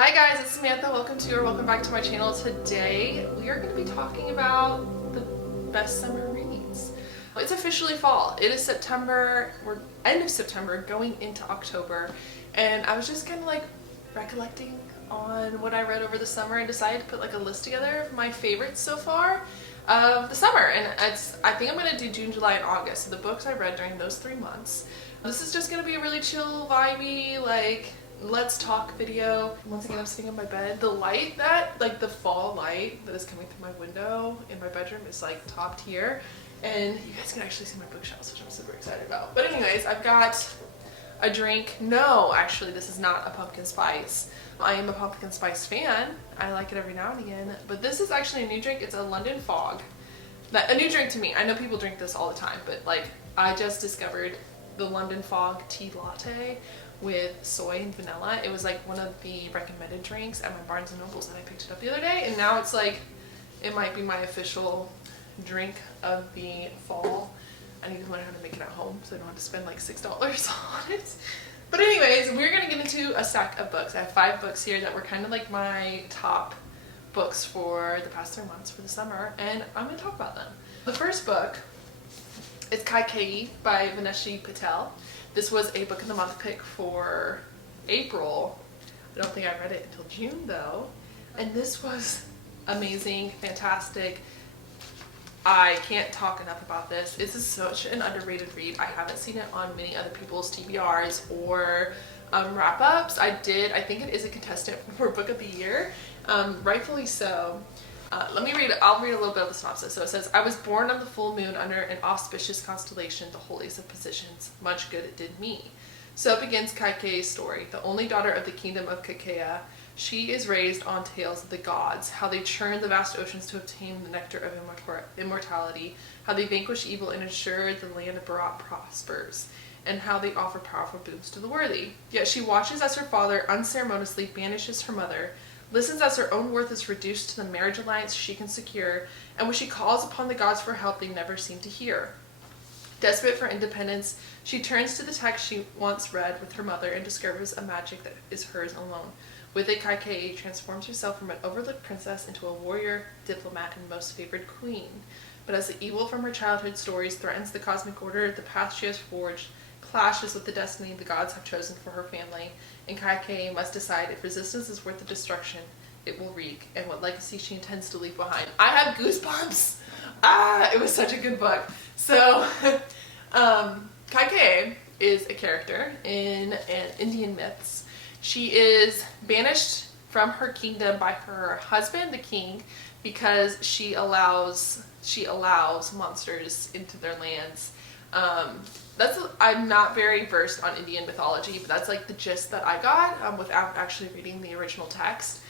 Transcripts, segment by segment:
Hi guys, it's Samantha. Welcome back to my channel. Today we are going to be talking about the best summer reads. It's officially fall. It is September. We're end of September, going into October, and I was just kind of like recollecting on what I read over the summer and decided to put like a list together of my favorites so far of the summer. And I think I'm going to do June, July, and August. So the books I read during those 3 months. This is just going to be a really chill, vibey, like let's talk video. Once again, I'm sitting in my bed. The light the fall light that is coming through my window in my bedroom is like top tier, and you guys can actually see my bookshelves, which I'm super excited about. But anyways, I've got a drink. No, actually this is not a pumpkin spice. I am a pumpkin spice fan. I like it every now and again, but this is actually a new drink. It's a London Fog. A new drink to me. I know people drink this all the time, but like I just discovered the London Fog tea latte with soy and vanilla. It was like one of the recommended drinks at my Barnes and Nobles, and I picked it up the other day, and now it's like it might be my official drink of the fall. I need to learn how to make it at home so I don't have to spend like $6 on it. But anyways, we're gonna get into a stack of books. I have 5 books here that were kind of like my top books for the past 3 months for the summer, and I'm gonna talk about them. The first book is Kaikei by Vanessi Patel. This was a book of the month pick for April. I don't think I read it until June though. And this was amazing, fantastic. I can't talk enough about this. This is such an underrated read. I haven't seen it on many other people's TBRs or wrap-ups. I think it is a contestant for Book of the Year, rightfully so. I'll read a little bit of the synopsis. So it says, I was born on the full moon under an auspicious constellation, the holiest of positions. Much good it did me. So begins Kaikei's story, the only daughter of the kingdom of Kaikei. She is raised on tales of the gods, how they churn the vast oceans to obtain the nectar of immortality, how they vanquish evil and ensure the land of Barat prospers, and how they offer powerful boons to the worthy. Yet she watches as her father unceremoniously banishes her mother, listens as her own worth is reduced to the marriage alliance she can secure, and when she calls upon the gods for help, they never seem to hear. Desperate for independence, she turns to the text she once read with her mother and discovers a magic that is hers alone. With it, Kaikei transforms herself from an overlooked princess into a warrior, diplomat, and most favored queen. But as the evil from her childhood stories threatens the cosmic order, the path she has forged clashes with the destiny the gods have chosen for her family, and Kaikei must decide if resistance is worth the destruction it will wreak, and what legacy she intends to leave behind. I have goosebumps! It was such a good book. So, Kaikei is a character in Indian myths. She is banished from her kingdom by her husband, the king, because she allows monsters into their lands. I'm not very versed on Indian mythology, but that's like the gist that I got without actually reading the original text.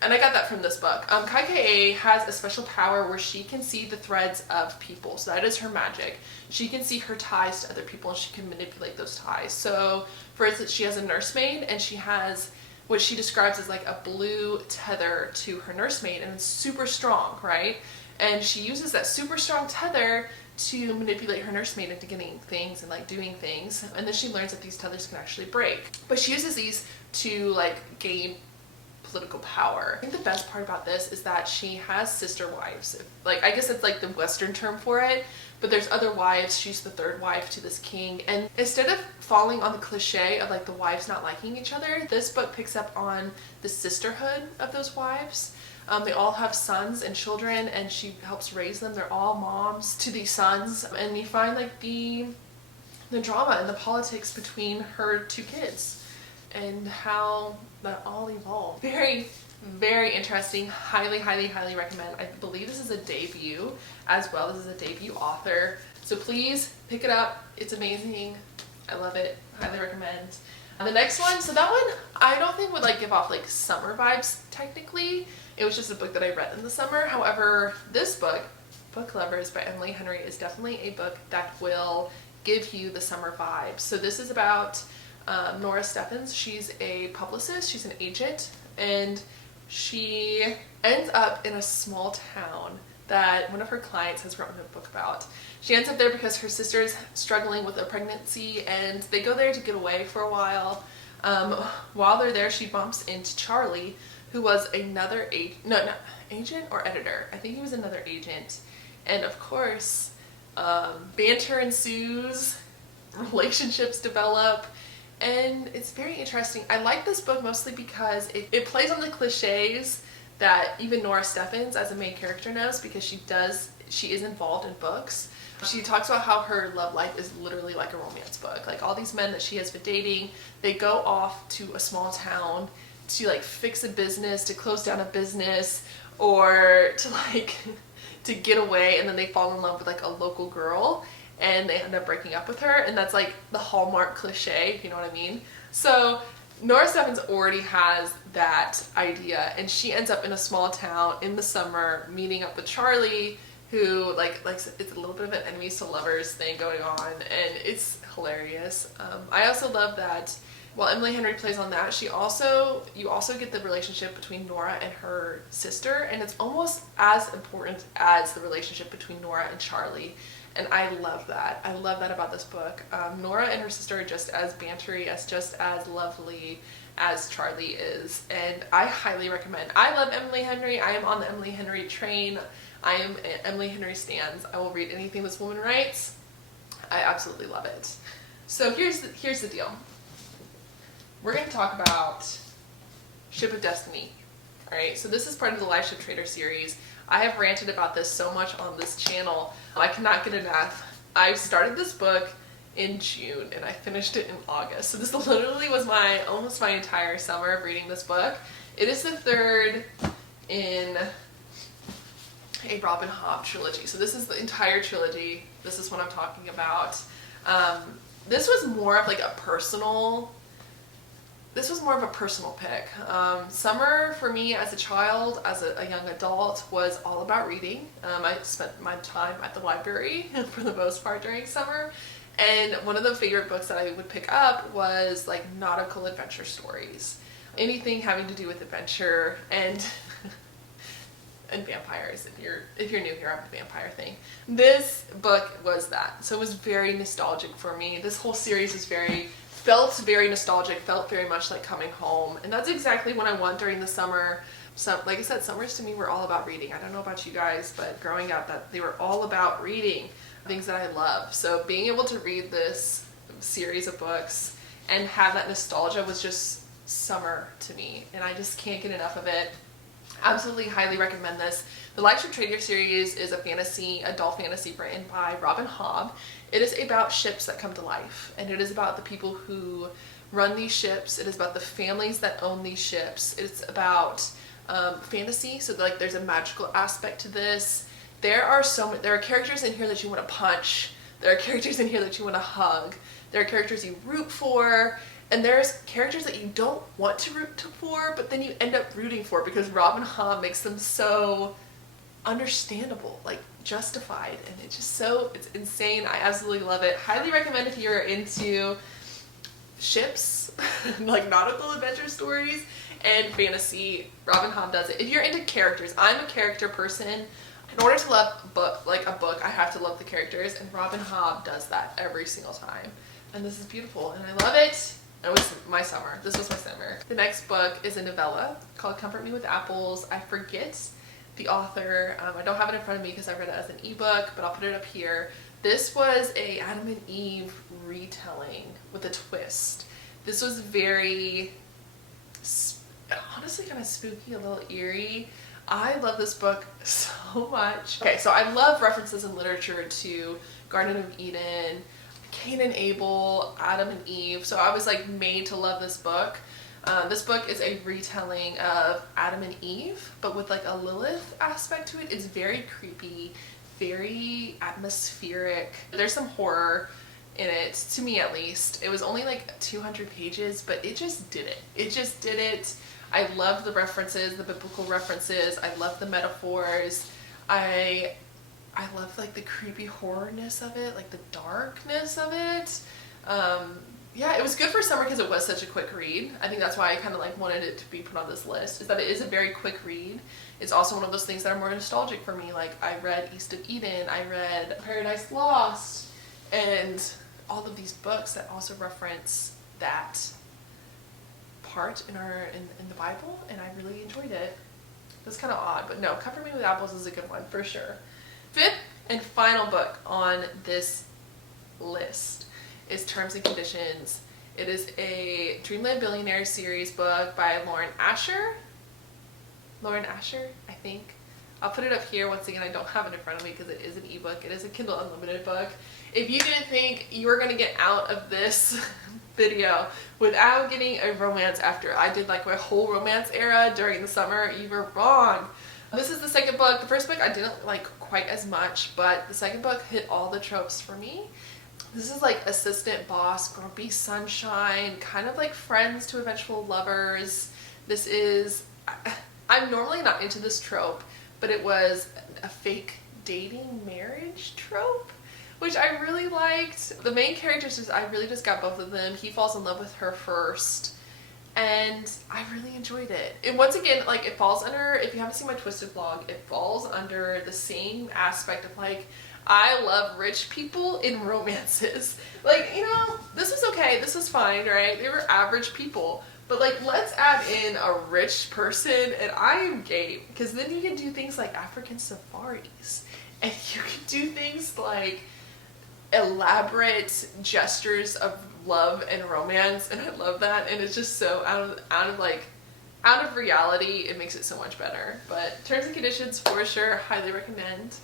And I got that from this book. Kaikei has a special power where she can see the threads of people. So that is her magic. She can see her ties to other people, and she can manipulate those ties. So, for instance, she has a nursemaid, and she has what she describes as like a blue tether to her nursemaid, and it's super strong, right? And she uses that super strong tether to manipulate her nursemaid into getting things and like doing things, and then she learns that these tethers can actually break. But she uses these to like gain political power. I think the best part about this is that she has sister wives. Like, I guess it's like the Western term for it, but there's other wives. She's the third wife to this king, and instead of falling on the cliche of like the wives not liking each other, this book picks up on the sisterhood of those wives. They all have sons and children, and she helps raise them. They're all moms to these sons, and you find like the drama and the politics between her 2 kids and how that all evolved. Very, very interesting. Highly, highly, highly recommend. I believe this is a debut as well. This is a debut author, so please pick it up. It's amazing. I love it. Highly recommend. The next one, so that one I don't think would like give off like summer vibes technically. It was just a book that I read in the summer. However, this book, Book Lovers by Emily Henry, is definitely a book that will give you the summer vibes. So this is about Nora Steffens. She's a publicist, she's an agent, and she ends up in a small town that one of her clients has written a book about. She ends up there because her sister's struggling with a pregnancy, and they go there to get away for a while. While they're there, she bumps into Charlie, who was another agent or editor. I think he was another agent. And of course, banter ensues, relationships develop, and it's very interesting. I like this book mostly because it plays on the cliches that even Nora Steffens as a main character knows, because she is involved in books. She talks about how her love life is literally like a romance book. Like all these men that she has been dating, they go off to a small town to like fix a business, to close down a business, or to like to get away, and then they fall in love with like a local girl and they end up breaking up with her, and that's like the hallmark cliche, if you know what I mean. So Nora Steffens already has that idea, and she ends up in a small town in the summer meeting up with Charlie, who like it's a little bit of an enemies to lovers thing going on, and it's hilarious. I also love that while Emily Henry plays on that, you also get the relationship between Nora and her sister, and it's almost as important as the relationship between Nora and Charlie. And I love that. I love that about this book. Nora and her sister are just as bantery, just as lovely as Charlie is. And I highly recommend. I love Emily Henry. I am on the Emily Henry train. I am Emily Henry stans. I will read anything this woman writes. I absolutely love it. So here's the deal. We're going to talk about Ship of Destiny. Alright, so this is part of the Livestream Trader series. I have ranted about this so much on this channel. I cannot get enough. I started this book in June and I finished it in August. So this literally was almost my entire summer of reading this book. It is the third in a Robin Hobb trilogy. So this is the entire trilogy. This is what I'm talking about. This was more of like a personal pick. Summer for me as a child, as a young adult, was all about reading. I spent my time at the library for the most part during summer, and one of the favorite books that I would pick up was like nautical adventure stories. Anything having to do with adventure and and vampires. If you're new here, I'm a vampire thing. This book was that. So it was very nostalgic for me. This whole series felt very nostalgic, felt very much like coming home. And that's exactly what I want during the summer. So, like I said, summers to me were all about reading. I don't know about you guys, but growing up, that they were all about reading things that I love. So being able to read this series of books and have that nostalgia was just summer to me. And I just can't get enough of it. Absolutely highly recommend this. The Livestream Trader series is a adult fantasy written by Robin Hobb. It is about ships that come to life, and it is about the people who run these ships. It is about the families that own these ships. It's about fantasy, so like there's a magical aspect to this. There are characters in here that you want to punch. There are characters in here that you want to hug. There are characters you root for. And there's characters that you don't want to root for, but then you end up rooting for because Robin Hobb makes them so understandable, like justified, and it's insane. I absolutely love it. Highly recommend if you're into ships, like nautical adventure stories and fantasy. Robin Hobb does it. If you're into characters, I'm a character person. In order to love a book, I have to love the characters, and Robin Hobb does that every single time. And this is beautiful, and I love it. It was my summer. This was my summer. The next book is a novella called Comfort Me with Apples. I forget the author. I don't have it in front of me because I read it as an ebook, but I'll put it up here. This was a Adam and Eve retelling with a twist. This was very, honestly, kind of spooky, a little eerie. I love this book so much. Okay, so I love references in literature to Garden of Eden, Cain and Abel, Adam and Eve. So I was like made to love this book. This book is a retelling of Adam and Eve, but with like a Lilith aspect to it. It's very creepy, very atmospheric. There's some horror in it, to me at least. It was only like 200 pages, but it just did it. It just did it. I love the references, the biblical references. I love the metaphors. I love like the creepy horrorness of it, like the darkness of it. Yeah, it was good for summer because it was such a quick read. I think that's why I kind of like wanted it to be put on this list, is that it is a very quick read. It's also one of those things that are more nostalgic for me. Like I read East of Eden, I read Paradise Lost, and all of these books that also reference that part in the Bible, and I really enjoyed it. It was kind of odd, but no, Cover Me with Apples is a good one for sure. Fifth and final book on this list is Terms and Conditions. It is a Dreamland Billionaire series book by Lauren Asher, I think. I'll put it up here. Once again, I don't have it in front of me because it is an ebook. It is a Kindle Unlimited book. If you didn't think you were going to get out of this video without getting a romance after I did like my whole romance era during the summer, you were wrong. This is the second book. The first book I didn't like quite as much, but the second book hit all the tropes for me. This is like assistant boss, grumpy sunshine, kind of like friends to eventual lovers. This is, I'm normally not into this trope, but it was a fake dating marriage trope, which I really liked. The main characters, I really just got both of them. He falls in love with her first, and I really enjoyed it. And once again, like, it falls under, if you haven't seen my Twisted vlog, it falls under the same aspect of like, I love rich people in romances. Like, you know, this was okay, this was fine, right? They were average people. But like, let's add in a rich person, and I am game, because then you can do things like African safaris, and you can do things like elaborate gestures of love and romance, and I love that. And it's just so out of reality. It makes it so much better. But Terms and Conditions for sure, highly recommend.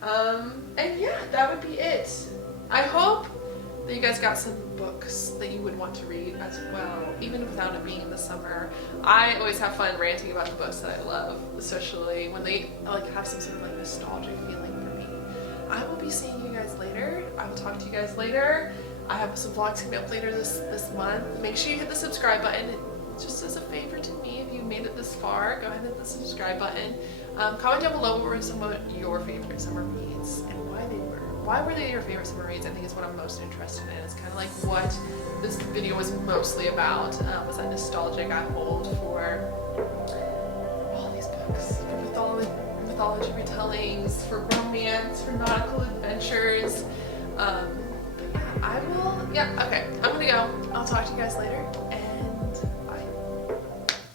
And yeah, that would be it. I hope that you guys got some books that you would want to read as well, even without it being in the summer. I always have fun ranting about the books that I love, especially when they like have some sort of like nostalgic feeling for me. I will be seeing you guys later. I will talk to you guys later. I have some vlogs coming up later this month. Make sure you hit the subscribe button. Just as a favor to me, if you made it this far, go ahead and hit the subscribe button. Comment down below what were some of your favorite summer reads and why they were. Why were they your favorite summer reads? I think is what I'm most interested in. It's kind of like what this video was mostly about. Was that nostalgic I hold for all these books, for mythology retellings, for romance, for nautical adventures. But yeah, okay, I'm gonna go. I'll talk to you guys later.